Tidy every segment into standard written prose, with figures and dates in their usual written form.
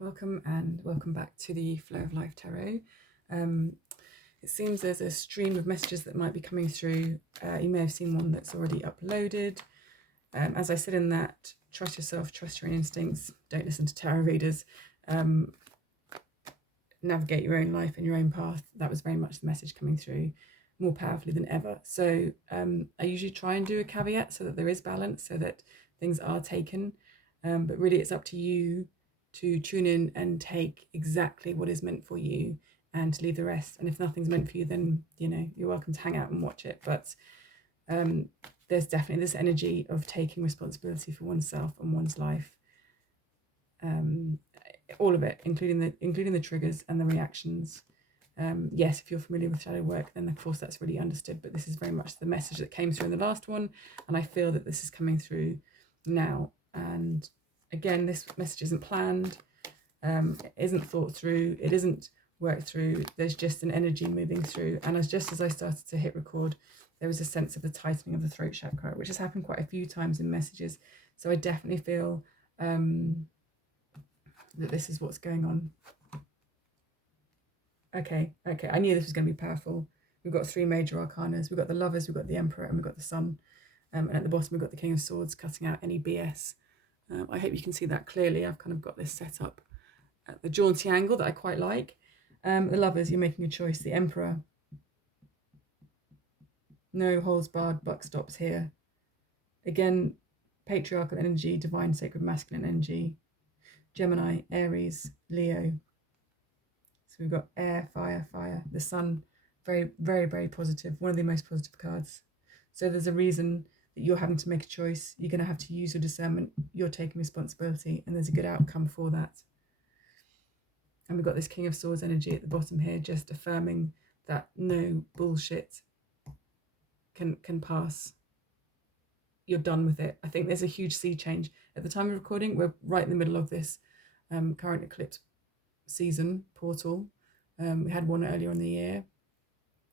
Welcome and welcome back to the Flow of Life Tarot. It seems there's a stream of messages that might be coming through. You may have seen one that's already uploaded. As I said in that, trust yourself, trust your own instincts, don't listen to tarot readers, navigate your own life and your own path. That was very much the message coming through more powerfully than ever. So I usually try and do a caveat so that there is balance, so that things are taken. But really it's up to you to tune in and take exactly what is meant for you and to leave the rest. And if nothing's meant for you, then, you're welcome to hang out and watch it. But there's definitely this energy of taking responsibility for oneself and one's life. All of it, including the triggers and the reactions. Yes, if you're familiar with shadow work, then of course that's really understood, but this is very much the message that came through in the last one, and I feel that this is coming through now. And again, this message isn't planned, it isn't thought through, it isn't worked through. There's just an energy moving through, and just as I started to hit record, there was a sense of the tightening of the throat chakra, which has happened quite a few times in messages. So I definitely feel that this is what's going on. Okay, I knew this was going to be powerful. We've got three major arcanas. We've got the Lovers, we've got the Emperor, and we've got the Sun. And at the bottom, we've got the King of Swords, cutting out any BS. I hope you can see that clearly. I've kind of got this set up at the jaunty angle that I quite like. The Lovers, you're making a choice. The Emperor, no holds barred, buck stops here. Again, patriarchal energy, divine, sacred, masculine energy. Gemini, Aries, Leo. So we've got air, fire, fire. The Sun, very, very, very positive. One of the most positive cards. So there's a reason that you're having to make a choice. You're going to have to use your discernment. You're taking responsibility, and there's a good outcome for that. And we've got this King of Swords energy at the bottom here, just affirming that no bullshit can pass. You're done with it. I think there's a huge sea change. At the time of recording, we're right in the middle of this current eclipse season portal. We had one earlier in the year,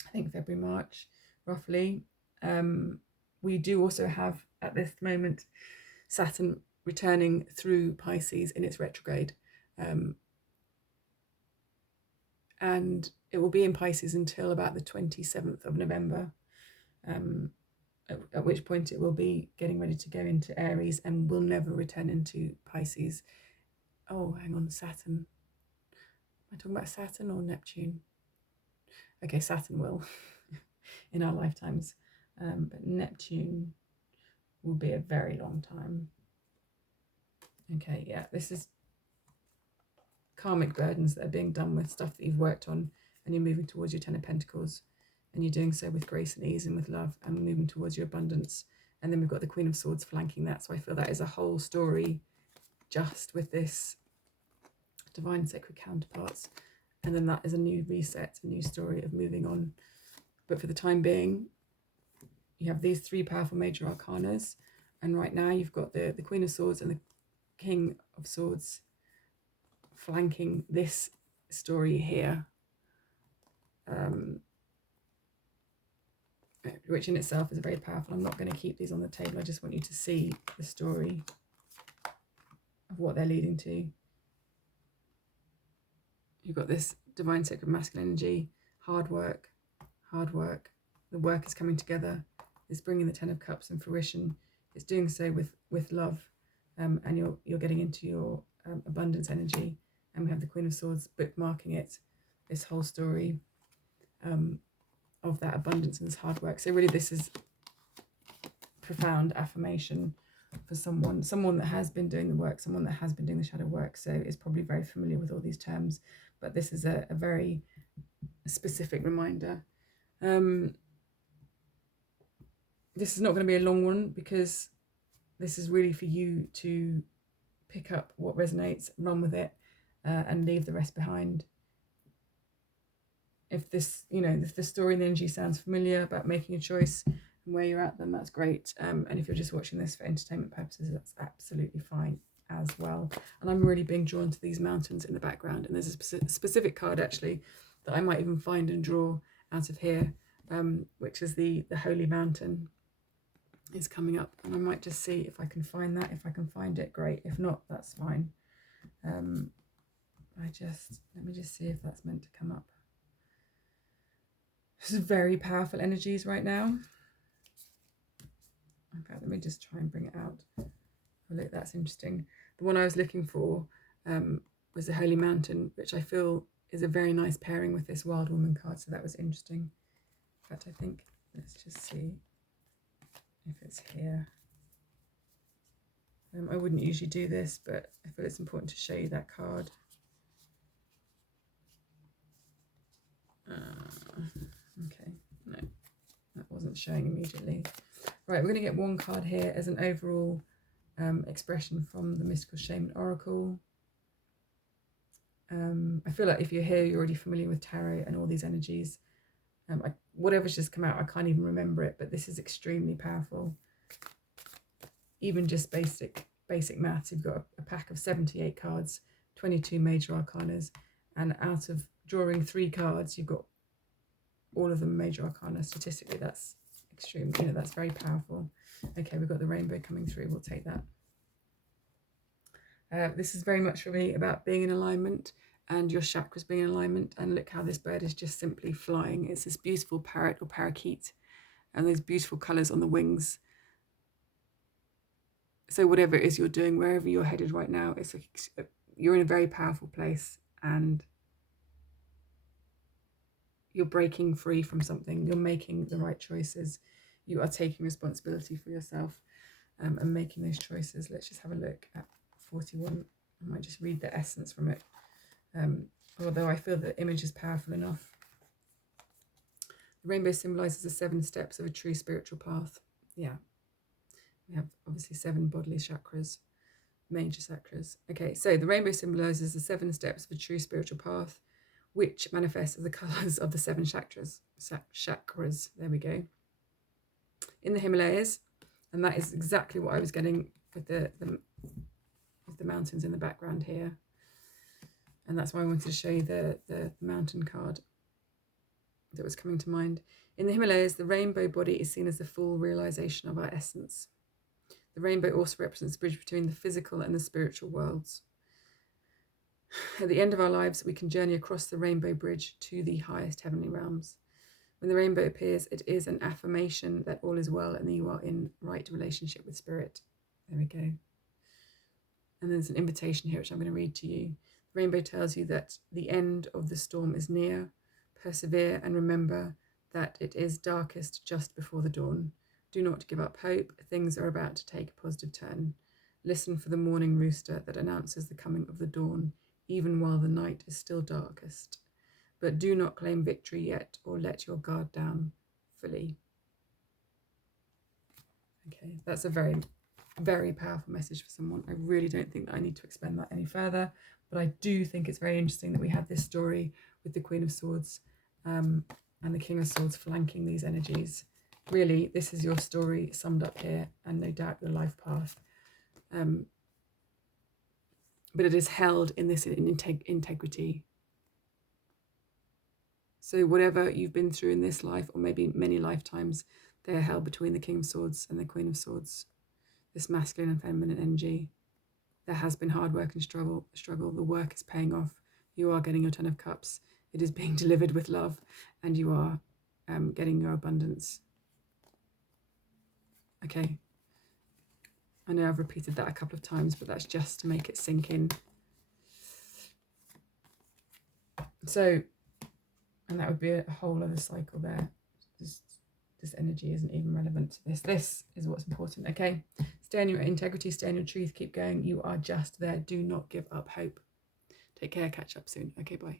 I think February, March, roughly. We do also have, at this moment, Saturn returning through Pisces in its retrograde. And it will be in Pisces until about the 27th of November, at which point it will be getting ready to go into Aries and will never return into Pisces. Oh, hang on, Saturn. Am I talking about Saturn or Neptune? Okay, Saturn will in our lifetimes, but Neptune will be a very long time. Okay, yeah, this is karmic burdens that are being done with stuff that you've worked on, and you're moving towards your Ten of Pentacles, and you're doing so with grace and ease and with love, and moving towards your abundance. And then we've got the Queen of Swords flanking that. So I feel that is a whole story just with this divine sacred counterparts. And then that is a new reset, a new story of moving on. But for the time being, you have these three powerful major arcanas. And right now you've got the Queen of Swords and the King of Swords flanking this story here. Which in itself is very powerful. I'm not going to keep these on the table. I just want you to see the story of what they're leading to. You've got this divine sacred masculine energy, hard work. The work is coming together. It's bringing the Ten of Cups in fruition. It's doing so with love, and you're getting into your abundance energy. And we have the Queen of Swords bookmarking it. This whole story of that abundance and this hard work. So really, this is profound affirmation for someone that has been doing the work, someone that has been doing the shadow work. So is probably very familiar with all these terms. But this is a very specific reminder. This is not going to be a long one, because this is really for you to pick up what resonates, run with it, and leave the rest behind. If this, if the story and the energy sounds familiar about making a choice and where you're at, then that's great. And if you're just watching this for entertainment purposes, that's absolutely fine as well. And I'm really being drawn to these mountains in the background. And there's a specific card actually that I might even find and draw out of here, which is the Holy Mountain is coming up. And I might just see if I can find that. If I can find it, great. If not, that's fine. let me just see if that's meant to come up. This is very powerful energies right now. In fact, let me just try and bring it out. Oh, look, that's interesting. The one I was looking for was the Holy Mountain, which I feel is a very nice pairing with this Wild Woman card. So that was interesting. In fact, I think, let's just see if it's here. I wouldn't usually do this, but I feel it's important to show you that card. Okay, no, that wasn't showing immediately. Right, we're going to get one card here as an overall expression from the Mystical Shaman Oracle. I feel like if you're here, you're already familiar with tarot and all these energies. Whatever's just come out, I can't even remember it, but this is extremely powerful. Even just basic maths, you've got a pack of 78 cards, 22 major arcanas, and out of drawing 3 cards, you've got all of them major arcana. Statistically, that's extreme. You know, that's very powerful. Okay, we've got the rainbow coming through. We'll take that. This is very much for me about being in alignment and your chakras being in alignment. And look how this bird is just simply flying. It's this beautiful parrot or parakeet, and those beautiful colours on the wings. So whatever it is you're doing, wherever you're headed right now, you're in a very powerful place, and you're breaking free from something. You're making the right choices. You are taking responsibility for yourself and making those choices. Let's just have a look at 41. I might just read the essence from it. Although I feel the image is powerful enough. The rainbow symbolises the 7 steps of a true spiritual path. Yeah. We have obviously 7 bodily chakras, major chakras. Okay, so the rainbow symbolises the 7 steps of a true spiritual path, which manifests as the colours of the 7 chakras. Chakras, there we go. In the Himalayas, and that is exactly what I was getting with the mountains in the background here. And that's why I wanted to show you the mountain card that was coming to mind. In the Himalayas, the rainbow body is seen as the full realization of our essence. The rainbow also represents the bridge between the physical and the spiritual worlds. At the end of our lives, we can journey across the rainbow bridge to the highest heavenly realms. When the rainbow appears, it is an affirmation that all is well and that you are in right relationship with spirit. There we go. And there's an invitation here, which I'm going to read to you. The rainbow tells you that the end of the storm is near. Persevere and remember that it is darkest just before the dawn. Do not give up hope. Things are about to take a positive turn. Listen for the morning rooster that announces the coming of the dawn, even while the night is still darkest. But do not claim victory yet or let your guard down fully. Okay, that's a very, very powerful message for someone. I really don't think that I need to expand that any further, but I do think it's very interesting that we have this story with the Queen of Swords and the King of Swords flanking these energies. Really, this is your story summed up here, and no doubt your life path. But it is held in this integrity. So whatever you've been through in this life, or maybe many lifetimes, they are held between the King of Swords and the Queen of Swords. This masculine and feminine energy. There has been hard work and struggle. The work is paying off. You are getting your 10 of Cups. It is being delivered with love, and you are getting your abundance. Okay. I know I've repeated that a couple of times, but that's just to make it sink in. So, and that would be a whole other cycle there. This energy isn't even relevant to this. This is what's important, okay? Stay in your integrity, stay in your truth, keep going. You are just there. Do not give up hope. Take care, catch up soon. Okay, bye.